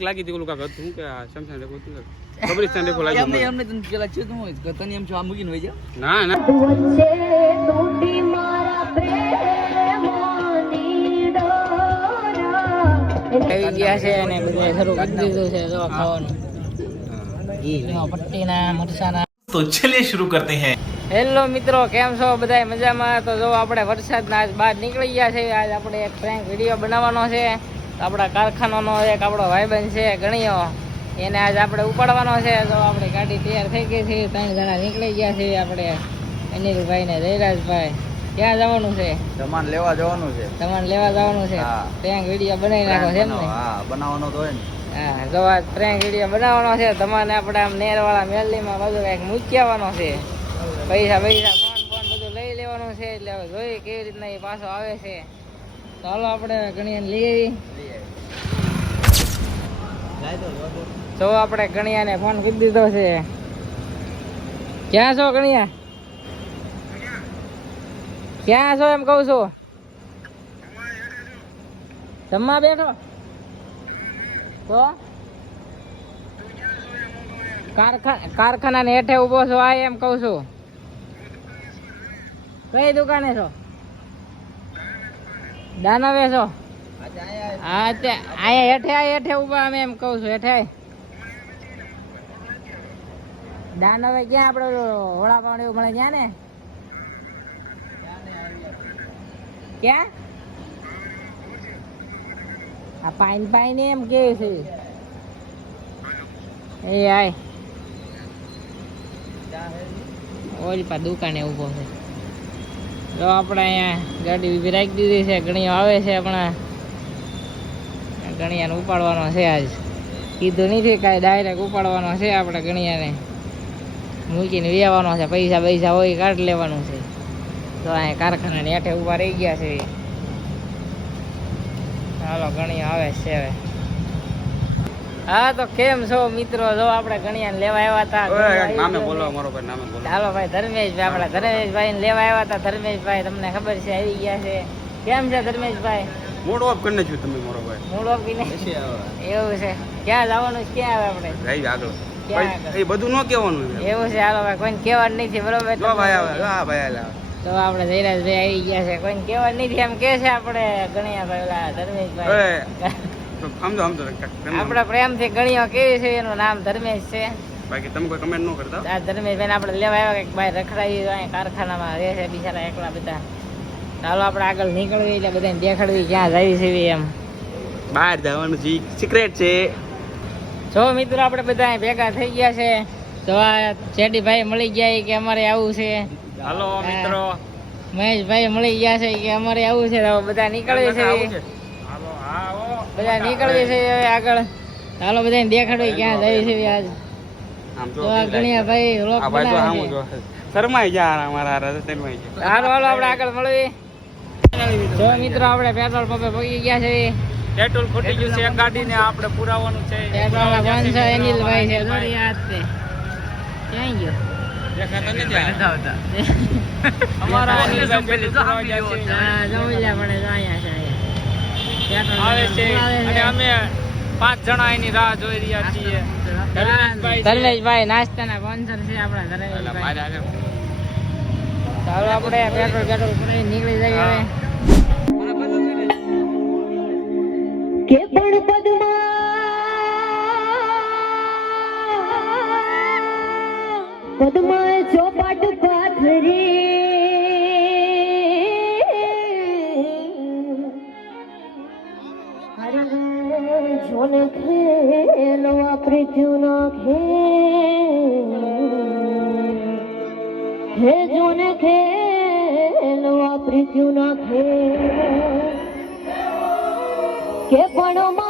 લાગી હતી ઓલું કાક કે આ શમશાન રેખો હતું કબ્રિસ્તાન રેખો લાગી એમને એમને તને પેલા છે તું હોય એમ છો આ મૂકીને હોય છે ના ના. વચ્ચે તૂટી મારા પ્રેમોની ગયા છે અને બધું શરૂ કરી દીધું છે જો ખાવાનું તો ચલે શરૂ કરતે હૈ. હેલો મિત્રો કેમ છો? બધા મજામાં? તો જો આપણે વરસાદના આજ બહાર નીકળી ગયા છે આજ આપણે એક પ્રેન્ક વીડિયો બનાવવાનો છે. આપણા કારખાનાનો એક આપણો ભાઈબંધ છે ગણ્યો. એને આજ આપણે ઉપાડવાનો છે તો આપણી ગાડી તૈયાર થઈ ગઈ છે. ત્રણ જણા નીકળી ગયા છે આપણે. અનિલભાઈ ને જયરાજભાઈ ક્યાં જવાનું છે? સામાન લેવા જવાનું છે. તમારે લેવા જવાનું છે? હા. વીડિયો બનાવી નાખો છે એમને? હા બનાવવાનો તો હોય ને. હા જો આ વીડિયો બનાવવાનો છે તમારે આપણે આમ નેરવાળા મેલીમાં બધું કંઈક મૂકી આવવાનો છે. પૈસા પૈસા ફોન ફોન બધું લઈ લેવાનું છે એટલે હવે જોઈએ કેવી રીતના એ પાછો આવે છે. ચાલો આપણે ગણિયાને લઈ આવી. જો આપણે ગણિયાને ફોન કરી દીધો છે. ક્યાં છો ગણિયા? ક્યાં છો એમ કહું છું? જમવા બેઠો? તો? કારખાના કારખાના હેઠે ઊભો છો, આ એમ કહું છું. કઈ દુકાને છો? દાનવે છો હા તે અહીંયા હેઠે હેઠે ઊભા અમે એમ કહું છું હેઠે. દાનવે ક્યાં આપણે ઓલું વડાપાઉં એવું મળે ત્યાં ને? ક્યાં? આ પાઈન પાઈન એમ કેવી છે. એ આય. ઓલી પા દુકાને ઊભો છે. જો આપણે અહીંયા ગાડી ઊભી રાખી દીધી છે. ગણીઓ આવે છે આપણા ગણિયાને ઉપાડવાનો છે આજ. કીધું નથી કાંઈ ડાયરેક્ટ ઉપાડવાનો છે આપણે ગણિયાને મૂકીને વેવાનો છે. પૈસા પૈસા હોય કાઢી લેવાનું છે. તો અહીંયા કારખાનાની હેઠે ઊભા રહી ગયા છે. ચાલો ગણી આવે છે હવે. હા તો કેમ છો મિત્રો? જો આપણે ગણિયાને લેવા આવ્યા હતા નામે બોલો મારો ભાઈ નામે બોલો ચાલો ભાઈ ધર્મેશભાઈ આપણા ધર્મેશભાઈ ને લેવા આવ્યા હતા ધર્મેશભાઈ તમને ખબર છે આવી ગયા છે. કેમ છે ધર્મેશભાઈ? મોડ ઓફ કરીને છું તમે મારો ભાઈ. મૂળ કરીને? એવું છે. ક્યાં જવાનું છે? ક્યાં આવે આપણે? ભાઈ, આગળ? એ બધું ન કહેવાનું એવું છે હાલો ભાઈ કોઈને કહેવાનું નથી બરોબર? તો ભાઈ આવે હા ભાઈ આવે. તો આપણે જયરાજભાઈ આવી ગયા છે. કોઈને કહેવાનું નથી એમ કે છે આપણે ગણિયાભાઈ ઓલા ધર્મેશભાઈ. સમજો સમજો આપણે પ્રેમથી ગણીઓ કેવી છે એનું નામ ધર્મેશ છે. બાકી તમે કોઈ કમેન્ટ ન કરતા? આ ધર્મેશભાઈ આપણે લેવા આવ્યા કે ભાઈ રખડાવી અહીંયા કારખાનામાં રહે છે બિચારા એકલા બધા. ચાલો આપણે આગળ નીકળવી એટલે બધાને દેખાડવી ક્યાં જાય છે એમ. બહાર જવાનું જી સિક્રેટ છે. જો મિત્રો આપણે બધા ભેગા થઈ ગયા છે. તો આ જેડીભાઈ મળી ગયા કે અમારે આવું છે. હાલો મિત્રો. મહેશભાઈ મળી ગયા છે કે અમારે આવું છે તો બધા નીકળવી છે. બધા નીકળવી છે આગળ. ચાલો બધાને દેખાડવી ક્યાં જાય છે આજ આમ જો તો આ ગણ્યા ભાઈ લોક આ ભાઈ તો આમ બનાવે જો શરમાઈ જા અમારા હારા શરમાઈ છે હાલો હાલો આપણે આગળ મળવી. જો મિત્રો આપણે પેટ્રોલ પંપે પહોંચી ગયા છે. પેટ્રોલ ખોટી ગયું છે એક ગાડીને આપણે પુરાવાનું છે. પેટ્રોલ પાંચસો અનિલભાઈ છે. દોરી હાથ છે. ક્યાં ગયો? દેખાતા નથી આ. અમારા અનિલભાઈ પેલી પુરાવા ગયા છે. હા જમુલ્યા પડે તો અહીંયા છે. આવે છે. અને અમે પાંચ જણા એની રાહ જોઈ રહ્યા છીએ. ધર્મેશભાઈ. નાસ્તાના સ્પોન્સર છે આપણા ધર્મેશભાઈ. ચાલો આપણે પેટ્રોલ પેટ્રોલ ભરાઈ નીકળી જઈએ હવે. કે પણ પદમા ચોપાટ પાથરી. જૂનો ખેલ હે જૂને ખેલો વાપરી જૂનો ખેલ કે પણ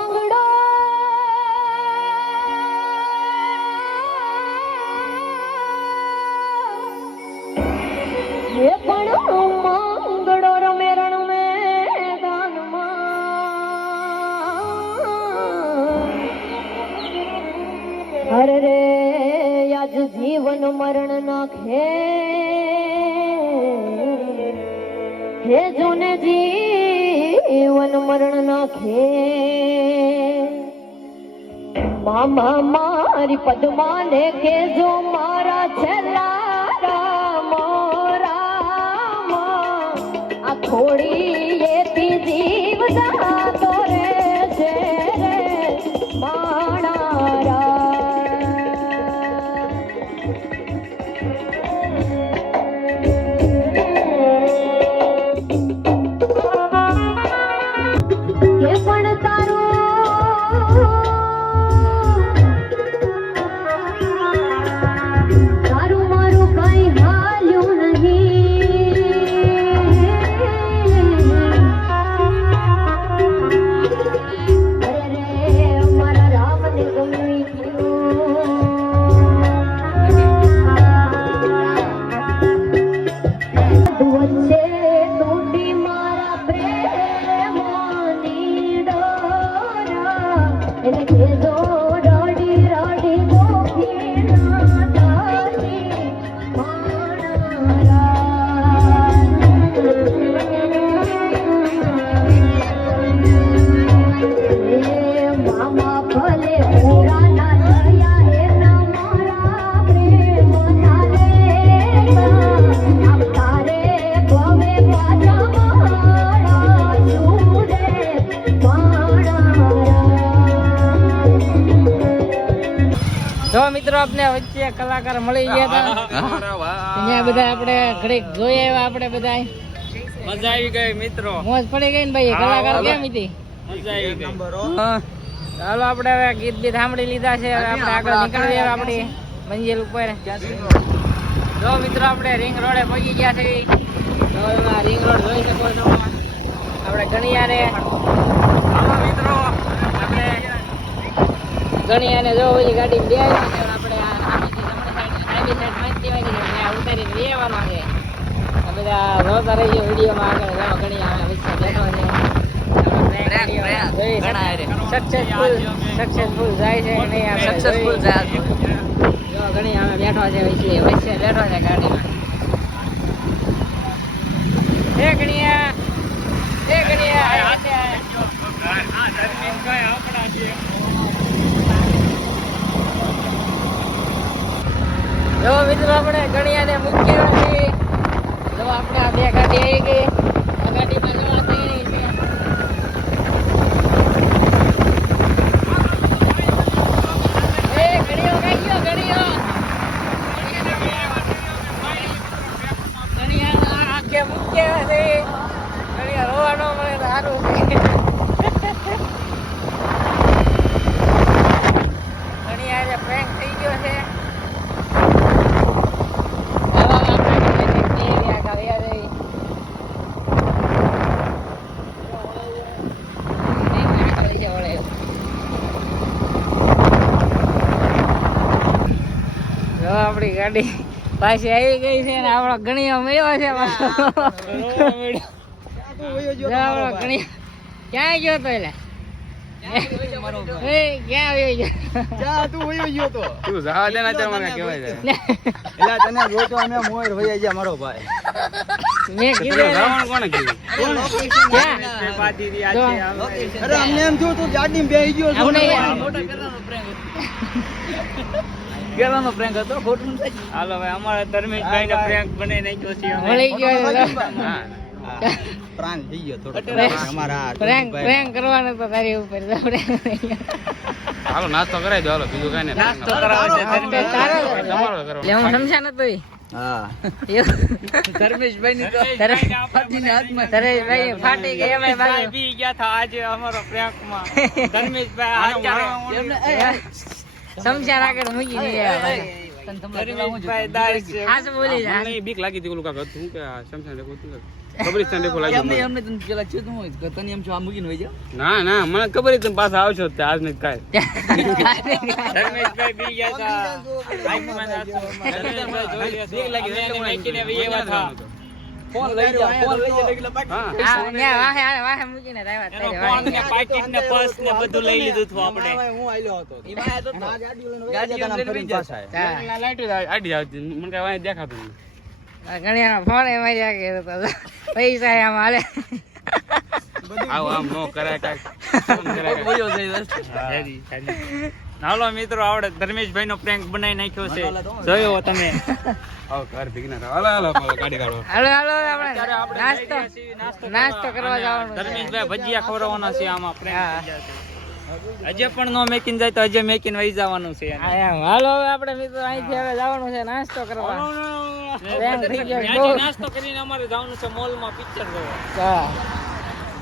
જીવન મરણ ના ખે હે જોને જીવન મરણ ના ખે મામા મારી પદ્માને કેજો મારા છેલ્લા રામ રામ. આ થોડી એથી જીવ எனக்கு મિત્રો આપને વચ્ચે કલાકાર મળી ગયા હતા. અહીંયા બધા આપણે ઘડીક જોઈ આવ્યા આપણે બધા મજા આવી ગઈ મિત્રો. મોજ પડી ગઈ ને ભાઈ કલાકાર કેમ હતી? મજા આવી ગઈ. ચાલો આપણે હવે ગીત બી સાંભળી લીધા છે. હવે આપણે આગળ નીકળીએ આપણી મંજિલ ઉપર. જો મિત્રો આપણે રિંગ રોડે પહોંચી ગયા છે. રિંગ રોડ જોઈ શકો છો. આપણે ગણિયારે મિત્રો. આપણે ગણિયાને જો ઓલી ગાડી બે આપણે છે છે બધા વિડીયોમાં આગળ જો આવે બેઠો છે સક્સેસફુલ સક્સેસફુલ જાય છે નહીં આપણે સક્સેસફુલ જોઈ. જાય જો ઘણી અમે બેઠો છે વચ્ચે વચ્ચે બેઠો છે ગાડીમાં ગણિયા ગણિયા આ આ. જો મિત્રો આપણે ગણિયાને મૂકી જો આપણે આ બે ગાડી આવી ગઈ. આ ગાડીમાં તૈયારી છે એ ઘડીઓ કઈ ગયો ઘડીઓ ઘડિયાળ આંખે મૂકે છે ઘડિયાળ રોવાનો મળે તો સારું છે ઘડિયાળે prank થઈ ગયો છે હવે આપણે ઘડિયાળને બે રહ્યા ઘડિયાળ રહી. નહીં, આગળ છે વળે. જો આપણી ગાડી પાછી આવી ગઈ છે ને આપણો ગણીઓ મળ્યો છે આપણો ગણીઓ ક્યાં ગયો તો એટલે અમને એમ થયું તું ગાડી માં ગયો કેવાનો પ્રેન્ક હતો? ખોટું નથી હાલો ભાઈ અમારા ધર્મેશભાઈ નો પ્રેન્ક બનાવી નાખ્યો છે અમે. મળી ગયો હા. પ્રાણ થઈ ગયો થોડો અમારા prank prank કરવાનો તો તારી ઉપર આપણે. હાલો નાસ્તો કરાવી દો હાલો બીજું કાઈ નહીં. નાસ્તો કરાવો છે ધર્મેશ તમારો કરો એટલે સમજા ન નતો ઈ. હા. એવું. ધર્મેશભાઈ ની તો તારે- ફાટીને હાથમાં તારે ભાઈ ફાટી ગઈ અમે બાજુ. બી ગયા હતા આજે અમારો પ્રેન્ક ધર્મેશભાઈ હાચારો. આગળ મૂકી છે. બીક લાગી હતી હતું કે હતું તને પેલા છે તો તને એમ છો આ મૂકીને ના ના મને ખબર હતી તમે પાછા આવશો જ તે આજ ને કાય ધર્મેશભાઈ બી ગયા હતા. ધર્મેશભાઈ જોઈ ફોન લઈ જા ફોન લઈ જા એટલે બાકી હા. ન્યા વાહે વાહે મૂકીને આવ્યા તારે ફોન ને પાકીટ ને પર્સ ને બધું લઈ લીધું હતું આપણે. હું આયલો હતો. ગાડી લઈને ફરીને પાછા. આયા. લાઈટ આડી આવતી. મને કઈ વાંહે દેખાતું નહીં. ફોન એ મારી આગળ પૈસા આમ હાલે આવો આમ નો કરાય કાંઈક. ફોન કરાય કાંઈક. હાલો મિત્રો આવડે ધર્મેશભાઈ નો પ્રેન્ક બનાવી નાખ્યો છે. જોયો તમે. હાલો હાલો આપણે નાસ્તો નાસ્તો કરવા. જવાનું ધર્મેશભાઈ ભજીયા ખવડાવવાના છે આમાં prank હા. હજે પણ નો મેકીને જાય તો હજે મેકિન વહી જવાનું છે હાલો હવે આપણે મિત્રો અહીંથી હવે જવાનું છે નાસ્તો કરવા. નાસ્તો કરીને અમારે જવાનું છે મોલમાં પિક્ચર જોવા.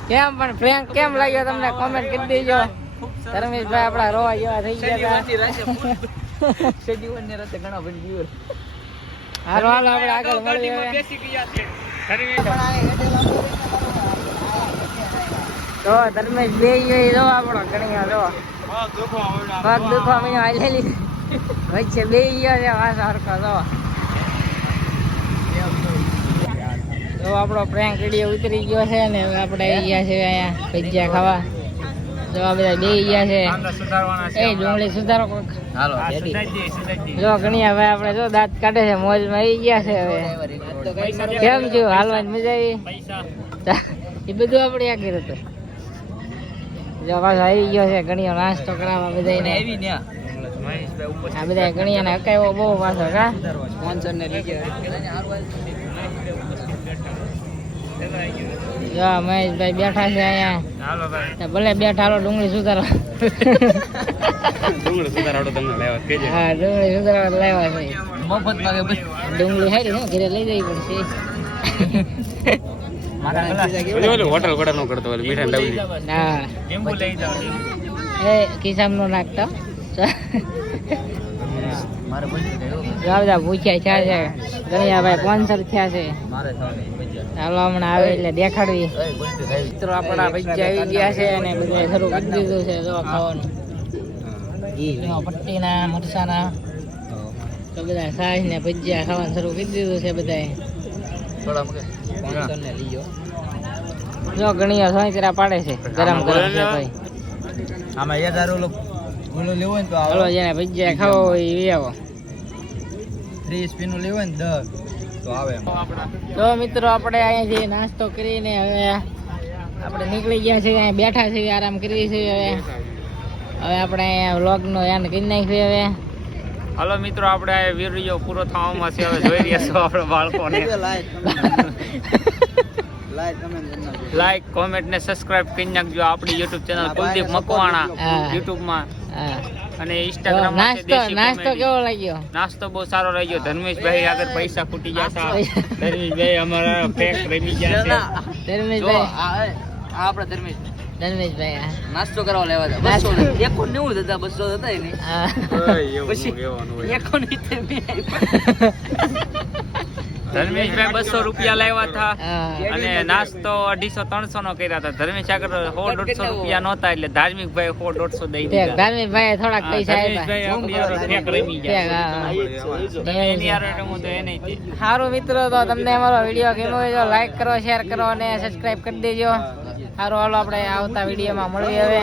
કેમ પણ પ્રેન્ક કેમ લાગ્યો તમને? કોમેન્ટ કરી દેજો. ધર્મેશભાઈ આપડા રોવા જેવા થઈ ગયા હતા. હાલો હાલો આપણે આગળ મળીએ. બેસી ગયા છે. ધર્મેશ બે ગયો જો આપણો ઘણી જો પગ દુખવા મને હાલેલી. વચ્ચે બે ગયો છે વાસ હરખો જો તો આપણો પ્રેન્ક વીડિયો ઉતરી ગયો છે ને આપણે અહીંયા ગયા છે અહીંયા ભજીયા ખાવા. જો આ બધા બે ગયા છે. સુધારવાના એ ડુંગળી સુધારો કોક. હાલો. જો ગણિયા ભાઈ આપણે જો દાંત કાઢે છે મોજમાં આવી ગયા છે હવે. કેમ છું? હાલવાની મજા આવી? એ બધું આપણે આગળ હતું. જો પાછો આવી ગયો છે ઘણીઓ નાસ્તો કરાવવા બધાને આ બધા ઘણીયાને હકાવ્યો બહુ પાછો કા? જો મહેશભાઈ બેઠા છે અહીંયા. હાલો ભાઈ. ભલે બેઠા લો ડુંગળી સુધારો. ડુંગળી સુધારાડો તમને લેવા કેજે. હા ડુંગળી સુધારાડો લેવા છે. મફતમાં બસ ડુંગળી હારી ને ઘરે લઈ જઈ પડશે. ભૂખ્યા થયા છે. ગણ્યા ભાઈ કોન્સર થયા છે ચાલો હમણાં આવે એટલે દેખાડવી. એ પૈસા થાય મિત્રો આપણા ભજીયા આવી ગયા છે અને બધે શરૂ કરી દીધું છે જો ખાવાનું. પટ્ટીના મરસાના તો બધા સાસ ને ભજીયા ખાવાનું શરૂ કરી દીધું છે બધાએ. થોડા મગે પાંચસો ને લીયો. જો ઘણીઓ સોંતરા પાડે છે. ગરમ ગરમ છે ભાઈ. આમાં એક હારો ઓલો ઓલો લેવો ને તો હલો જેને ભજીયા ખાવો હોય એ આવો. ત્રીસ પીનું લેવો ને દસ. તો આવે તો મિત્રો આપણે અહીંયાથી નાસ્તો કરીને હવે આપણે નીકળી ગયા છીએ અહીંયા બેઠા છીએ આરામ કરીએ છીએ હવે. હવે આપણે અહીંયા વ્લોગનો એન્ડ કરી નાખીએ હવે. હલો મિત્રો આપણે આ વીડિયો પૂરો થવામાં છે હવે જોઈ રહ્યા છો આપણે બાળકોને. લાઈક કોમેન્ટ ને સબસ્ક્રાઇબ કરી નાખજો આપણી યુટ્યુબ ચેનલ કુલદીપ મકવાણા યુટ્યુબમાં અને ઇન્સ્ટાગ્રામ નાસ્તો નાસ્તો કેવો લાગ્યો? નાસ્તો બહુ સારો લાગ્યો. ધર્મેશભાઈ આગળ પૈસા ખૂટી ગયા હતા. ધર્મેશભાઈ અમારા પેક રમી ગયા છે. ધર્મેશભાઈ. આપણે ધર્મેશ ધર્મેશભાઈ નાસ્તો કરવા લેવા હતા. બસો એકો નેવું હતા બસો હતા એની. પછી એકો ની મેં ધર્મેશભાઈ બસો રૂપિયા લાવ્યા હતા અને નાસ્તો અઢીસો ત્રણસો નો કર્યા હતા. ધર્મેશ આગળ સો દોઢસો રૂપિયા નહોતા એટલે ધાર્મિક ભાઈ સો દોઢસો દઈ દીધા. ધાર્મિક ભાઈ થોડાક પૈસા. સારું મિત્રો તો તમને અમારો વીડિયો ગમ્યો હોય તો લાઈક કરો શેર કરો અને સબસ્ક્રાઇબ કરી દેજો. સારું હાલો આપણે આવતા વિડીયોમાં મળીએ હવે.